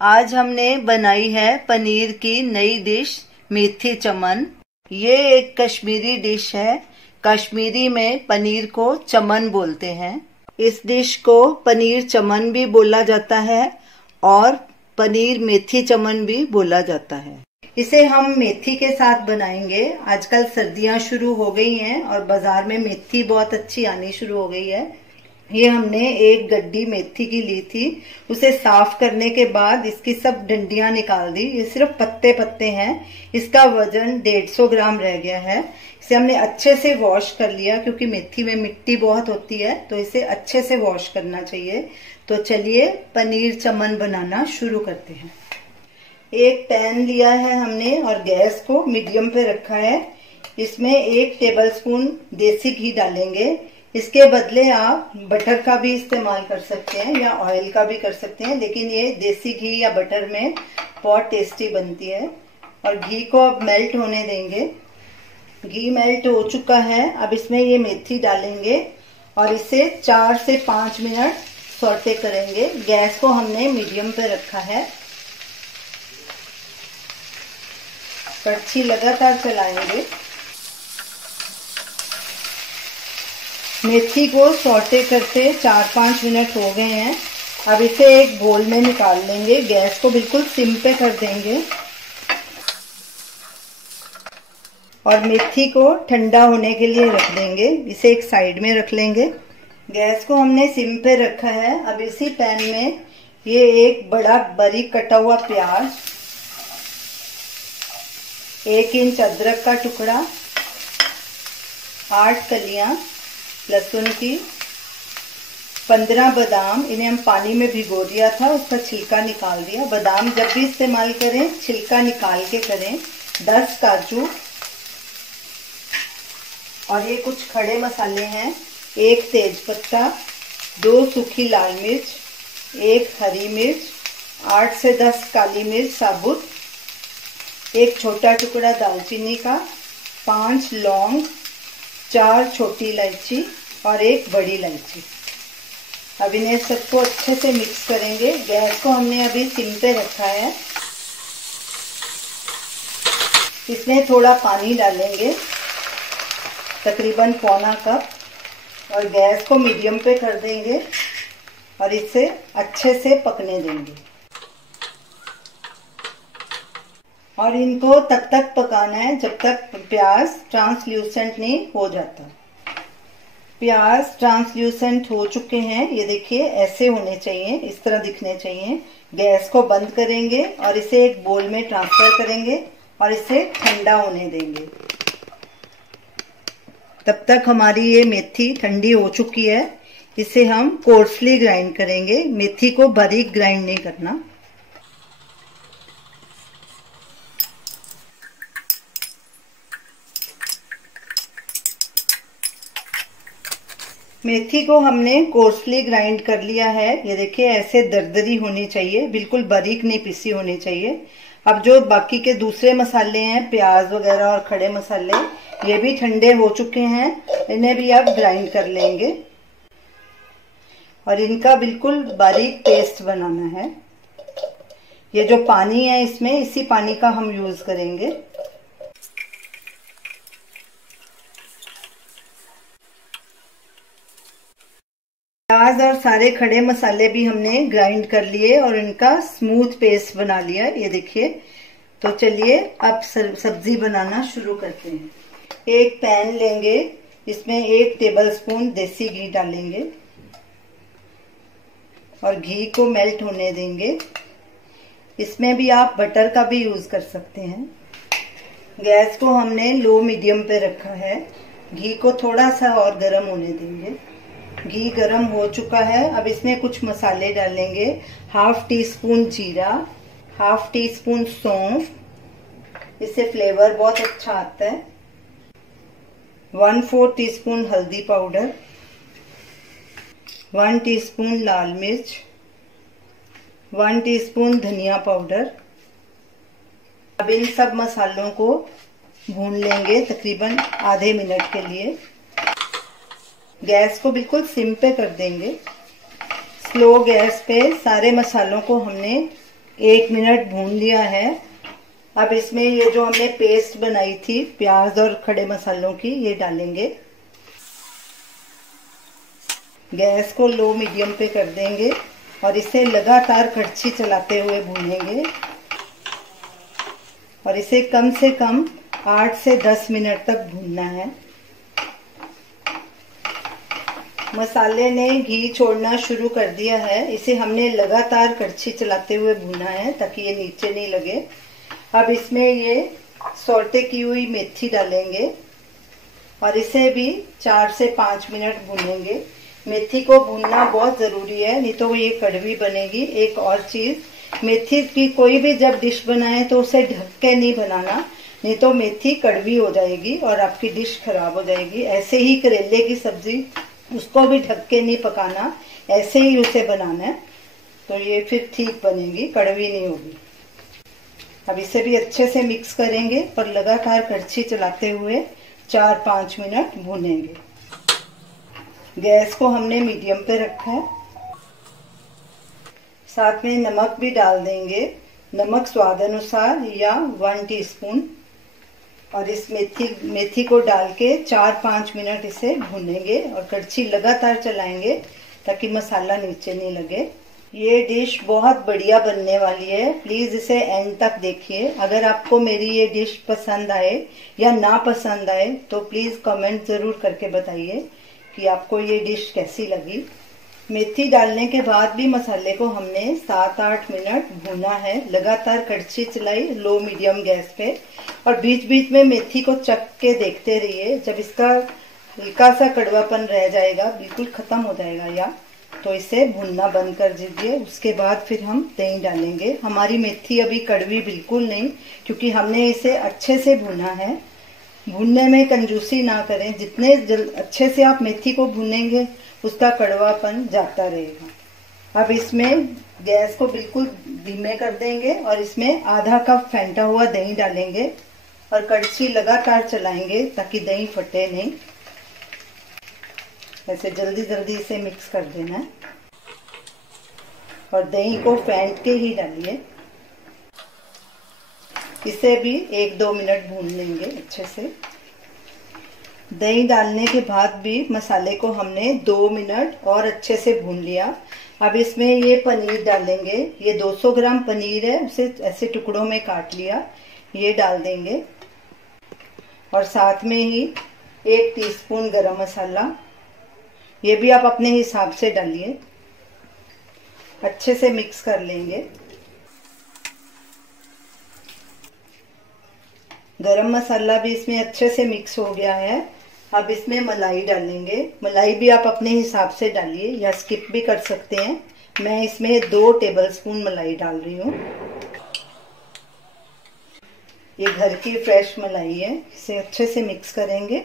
आज हमने बनाई है पनीर की नई डिश मेथी चमन। ये एक कश्मीरी डिश है। कश्मीरी में पनीर को चमन बोलते हैं। इस डिश को पनीर चमन भी बोला जाता है और पनीर मेथी चमन भी बोला जाता है। इसे हम मेथी के साथ बनाएंगे। आजकल सर्दियां शुरू हो गई हैं और बाजार में मेथी बहुत अच्छी आनी शुरू हो गई है। ये हमने एक गड्डी मेथी की ली थी। उसे साफ करने के बाद इसकी सब डंडियां निकाल दी। ये सिर्फ पत्ते पत्ते हैं। इसका वजन 150 ग्राम रह गया है। इसे हमने अच्छे से वॉश कर लिया क्योंकि मेथी में मिट्टी बहुत होती है, तो इसे अच्छे से वॉश करना चाहिए। तो चलिए पनीर चमन बनाना शुरू करते हैं। एक पैन लिया है हमने और गैस को मीडियम पे रखा है। इसमें 1 टेबलस्पून देसी घी डालेंगे। इसके बदले आप बटर का भी इस्तेमाल कर सकते हैं या ऑयल का भी कर सकते हैं, लेकिन ये देसी घी या बटर में बहुत टेस्टी बनती है। और घी को अब मेल्ट होने देंगे। घी मेल्ट हो चुका है। अब इसमें ये मेथी डालेंगे और इसे 4 से 5 मिनट सौटे करेंगे। गैस को हमने मीडियम पे रखा है। कड़छी लगातार चलाएंगे। मेथी को सौटे करते 4-5 मिनट हो गए हैं। अब इसे एक बोल में निकाल लेंगे। गैस को बिल्कुल सिम पे कर देंगे और मेथी को ठंडा होने के लिए रख देंगे। इसे एक साइड में रख लेंगे। गैस को हमने सिम पे रखा है। अब इसी पैन में ये एक बड़ा बारीक कटा हुआ प्याज, 1 इंच अदरक का टुकड़ा, 8 कलियां लहसुन की, 15 बादाम, इन्हें हम पानी में भिगो दिया था, उसका छिलका निकाल दिया। बादाम जब भी इस्तेमाल करें छिलका निकाल के करें। 10 काजू और ये कुछ खड़े मसाले हैं। 1 तेज पत्ता, 2 सूखी लाल मिर्च, 1 हरी मिर्च, 8 से 10 काली मिर्च साबुत, 1 छोटा टुकड़ा दालचीनी का, 5 लौंग, 4 छोटी इलायची और 1 बड़ी इलायची। अब इन्हें सबको अच्छे से मिक्स करेंगे। गैस को हमने अभी सिम पे रखा है। इसमें थोड़ा पानी डालेंगे, तकरीबन पौना कप, और गैस को मीडियम पे कर देंगे और इसे अच्छे से पकने देंगे। और इनको तब तक पकाना है जब तक प्याज ट्रांसल्यूसेंट नहीं हो जाता। प्याज ट्रांसल्यूसेंट हो चुके हैं। ये देखिए ऐसे होने चाहिए, इस तरह दिखने चाहिए। गैस को बंद करेंगे और इसे एक बोल में ट्रांसफर करेंगे और इसे ठंडा होने देंगे। तब तक हमारी ये मेथी ठंडी हो चुकी है। इसे हम कोर्सली ग्राइंड करेंगे। मेथी को बारीक ग्राइंड नहीं करना। मेथी को हमने कोर्सली ग्राइंड कर लिया है। ये देखिए ऐसे दरदरी होनी चाहिए, बिल्कुल बारीक नहीं पीसी होनी चाहिए। अब जो बाकी के दूसरे मसाले हैं, प्याज वगैरह और खड़े मसाले, ये भी ठंडे हो चुके हैं। इन्हें भी अब ग्राइंड कर लेंगे और इनका बिल्कुल बारीक पेस्ट बनाना है। ये जो पानी है इसमें, इसी पानी का हम यूज करेंगे। प्याज और सारे खड़े मसाले भी हमने ग्राइंड कर लिए और इनका स्मूथ पेस्ट बना लिया। ये देखिए। तो चलिए अब सब्जी बनाना शुरू करते हैं। एक पैन लेंगे, इसमें 1 टेबलस्पून देसी घी डालेंगे और घी को मेल्ट होने देंगे। इसमें भी आप बटर का भी यूज कर सकते हैं। गैस को हमने लो मीडियम पे रखा है। घी को थोड़ा सा और गर्म होने देंगे। घी गर्म हो चुका है। अब इसमें कुछ मसाले डालेंगे। 1/2 टीस्पून जीरा, 1/2 टीस्पून सौंफ, इससे फ्लेवर बहुत अच्छा आता है। 1/4 टीस्पून हल्दी पाउडर, 1 टीस्पून लाल मिर्च, 1 टीस्पून धनिया पाउडर। अब इन सब मसालों को भून लेंगे तकरीबन आधे मिनट के लिए। गैस को बिल्कुल सिम पे कर देंगे। स्लो गैस पे सारे मसालों को हमने 1 मिनट भून लिया है। अब इसमें ये जो हमने पेस्ट बनाई थी प्याज और खड़े मसालों की, ये डालेंगे। गैस को लो मीडियम पे कर देंगे और इसे लगातार कड़छी चलाते हुए भूनेंगे और इसे कम से कम 8 से 10 मिनट तक भूनना है। मसाले ने घी छोड़ना शुरू कर दिया है। इसे हमने लगातार कड़छी चलाते हुए भूना है ताकि ये नीचे नहीं लगे। अब इसमें ये सौटे की हुई मेथी डालेंगे और इसे भी 4 से 5 मिनट भूनेंगे। मेथी को भूनना बहुत ज़रूरी है, नहीं तो ये कड़वी बनेगी। एक और चीज़, मेथी की कोई भी जब डिश बनाए तो उसे ढक के नहीं बनाना, नहीं तो मेथी कड़वी हो जाएगी और आपकी डिश खराब हो जाएगी। ऐसे ही करेले की सब्जी, उसको भी ढक के नहीं पकाना, ऐसे ही उसे बनाना है, तो ये फिर ठीक बनेगी, कड़वी नहीं होगी। अब इसे भी अच्छे से मिक्स करेंगे और लगातार कड़छी चलाते हुए 4-5 मिनट भूनेंगे। गैस को हमने मीडियम पे रखा है। साथ में नमक भी डाल देंगे, नमक स्वाद अनुसार या 1 टीस्पून। और इस मेथी को डाल के 4-5 मिनट इसे भूनेंगे और कड़छी लगातार चलाएंगे ताकि मसाला नीचे नहीं लगे। ये डिश बहुत बढ़िया बनने वाली है, प्लीज़ इसे एंड तक देखिए। अगर आपको मेरी ये डिश पसंद आए या ना पसंद आए तो प्लीज़ कमेंट ज़रूर करके बताइए कि आपको ये डिश कैसी लगी। मेथी डालने के बाद भी मसाले को हमने 7-8 मिनट भूना है। लगातार कड़छी चलाई लो मीडियम गैस पे और बीच बीच में मेथी को चख के देखते रहिए। जब इसका हल्का सा कड़वापन रह जाएगा, बिल्कुल ख़त्म हो जाएगा या तो इसे भूनना बंद कर दीजिए। उसके बाद फिर हम दही डालेंगे। हमारी मेथी अभी कड़वी बिल्कुल नहीं, क्योंकि हमने इसे अच्छे से भूना है। भूनने में कंजूसी ना करें, जितने अच्छे से आप मेथी को भूनेंगे उसका कड़वापन जाता रहेगा। अब इसमें गैस को बिल्कुल धीमे कर देंगे और इसमें आधा कप फेंटा हुआ दही डालेंगे और कड़छी लगातार चलाएंगे ताकि दही फटे नहीं। ऐसे जल्दी जल्दी इसे मिक्स कर देना है और दही को फेंट के ही डालिए। इसे भी 1-2 मिनट भून लेंगे अच्छे से। दही डालने के बाद भी मसाले को हमने 2 मिनट और अच्छे से भून लिया। अब इसमें ये पनीर डालेंगे। ये 200 ग्राम पनीर है, उसे ऐसे टुकड़ों में काट लिया, ये डाल देंगे। और साथ में ही 1 टीस्पून गरम मसाला, ये भी आप अपने हिसाब से डालिए। अच्छे से मिक्स कर लेंगे। गरम मसाला भी इसमें अच्छे से मिक्स हो गया है। अब इसमें मलाई डालेंगे। मलाई भी आप अपने हिसाब से डालिए या स्किप भी कर सकते हैं। मैं इसमें 2 टेबलस्पून मलाई डाल रही हूँ। ये घर की फ्रेश मलाई है। इसे अच्छे से मिक्स करेंगे।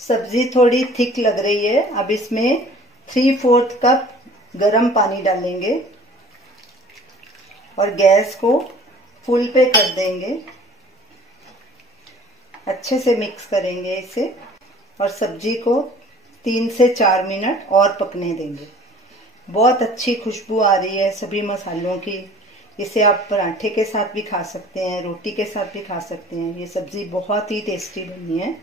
सब्जी थोड़ी थिक लग रही है। अब इसमें 3/4 कप गरम पानी डालेंगे और गैस को फुल पे कर देंगे। अच्छे से मिक्स करेंगे इसे और सब्जी को 3 से 4 मिनट और पकने देंगे। बहुत अच्छी खुशबू आ रही है सभी मसालों की। इसे आप पराठे के साथ भी खा सकते हैं, रोटी के साथ भी खा सकते हैं। ये सब्जी बहुत ही टेस्टी बनी है।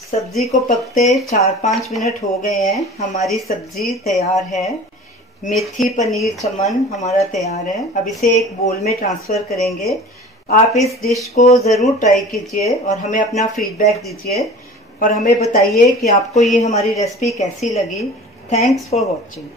सब्जी को पकते 4-5 मिनट हो गए हैं। हमारी सब्जी तैयार है। मेथी पनीर चमन हमारा तैयार है। अब इसे एक बोल में ट्रांसफ़र करेंगे। आप इस डिश को ज़रूर ट्राई कीजिए और हमें अपना फीडबैक दीजिए और हमें बताइए कि आपको ये हमारी रेसिपी कैसी लगी। Thanks for watching.